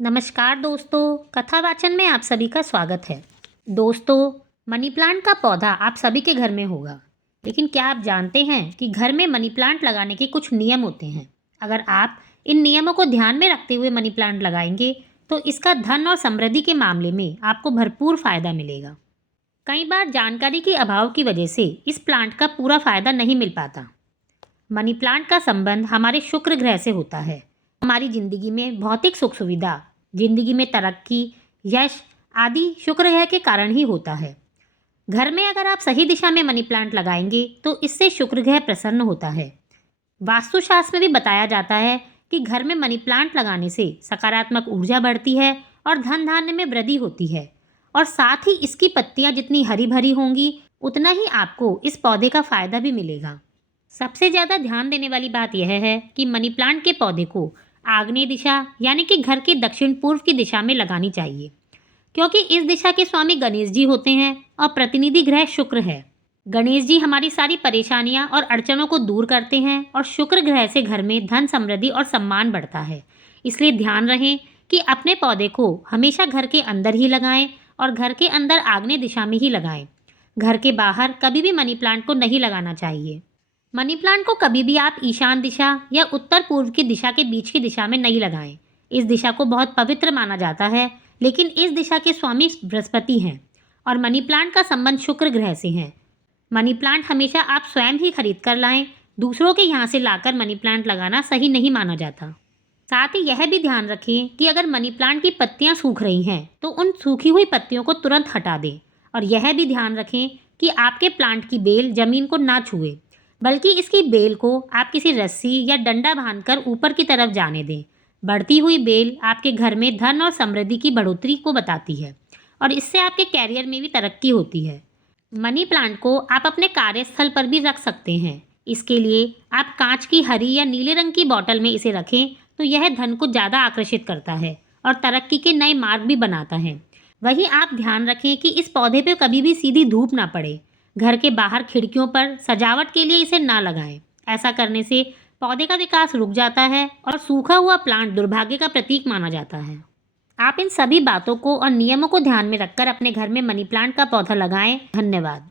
नमस्कार दोस्तों, कथा वाचन में आप सभी का स्वागत है। दोस्तों, मनी प्लांट का पौधा आप सभी के घर में होगा, लेकिन क्या आप जानते हैं कि घर में मनी प्लांट लगाने के कुछ नियम होते हैं। अगर आप इन नियमों को ध्यान में रखते हुए मनी प्लांट लगाएंगे तो इसका धन और समृद्धि के मामले में आपको भरपूर फायदा मिलेगा। कई बार जानकारी के अभाव की वजह से इस प्लांट का पूरा फायदा नहीं मिल पाता। मनी प्लांट का संबंध हमारे शुक्र ग्रह से होता है। हमारी जिंदगी में भौतिक सुख सुविधा, जिंदगी में तरक्की, यश आदि शुक्र ग्रह के कारण ही होता है। घर में अगर आप सही दिशा में मनी प्लांट लगाएंगे तो इससे शुक्र ग्रह प्रसन्न होता है। वास्तुशास्त्र में भी बताया जाता है कि घर में मनी प्लांट लगाने से सकारात्मक ऊर्जा बढ़ती है और धन धान्य में वृद्धि होती है, और साथ ही इसकी पत्तियां जितनी हरी भरी होंगी उतना ही आपको इस पौधे का फायदा भी मिलेगा। सबसे ज़्यादा ध्यान देने वाली बात यह है कि मनी प्लांट के पौधे को आग्नेय दिशा यानी कि घर के दक्षिण पूर्व की दिशा में लगानी चाहिए, क्योंकि इस दिशा के स्वामी गणेश जी होते हैं और प्रतिनिधि ग्रह शुक्र है। गणेश जी हमारी सारी परेशानियां और अड़चनों को दूर करते हैं और शुक्र ग्रह से घर में धन समृद्धि और सम्मान बढ़ता है। इसलिए ध्यान रहे कि अपने पौधे को हमेशा घर के अंदर ही लगाएं और घर के अंदर आग्नेय दिशा में ही लगाएं। घर के बाहर कभी भी मनी प्लांट को नहीं लगाना चाहिए। मनी प्लांट को कभी भी आप ईशान दिशा या उत्तर पूर्व की दिशा के बीच की दिशा में नहीं लगाएं। इस दिशा को बहुत पवित्र माना जाता है, लेकिन इस दिशा के स्वामी बृहस्पति हैं और मनी प्लांट का संबंध शुक्र ग्रह से है। मनी प्लांट हमेशा आप स्वयं ही खरीद कर लाएं, दूसरों के यहाँ से लाकर मनी प्लांट लगाना सही नहीं माना जाता। साथ ही यह भी ध्यान रखें कि अगर मनी प्लांट की पत्तियाँ सूख रही हैं तो उन सूखी हुई पत्तियों को तुरंत हटा दें, और यह भी ध्यान रखें कि आपके प्लांट की बेल जमीन को ना छुए, बल्कि इसकी बेल को आप किसी रस्सी या डंडा बांधकर ऊपर की तरफ जाने दें। बढ़ती हुई बेल आपके घर में धन और समृद्धि की बढ़ोतरी को बताती है और इससे आपके कैरियर में भी तरक्की होती है। मनी प्लांट को आप अपने कार्यस्थल पर भी रख सकते हैं। इसके लिए आप कांच की हरी या नीले रंग की बोतल में इसे रखें तो यह धन को ज़्यादा आकर्षित करता है और तरक्की के नए मार्ग भी बनाता है। वहीं आप ध्यान रखें कि इस पौधे पर कभी भी सीधी धूप ना पड़े। घर के बाहर खिड़कियों पर सजावट के लिए इसे ना लगाएं। ऐसा करने से पौधे का विकास रुक जाता है और सूखा हुआ प्लांट दुर्भाग्य का प्रतीक माना जाता है। आप इन सभी बातों को और नियमों को ध्यान में रखकर अपने घर में मनी प्लांट का पौधा लगाएं। धन्यवाद।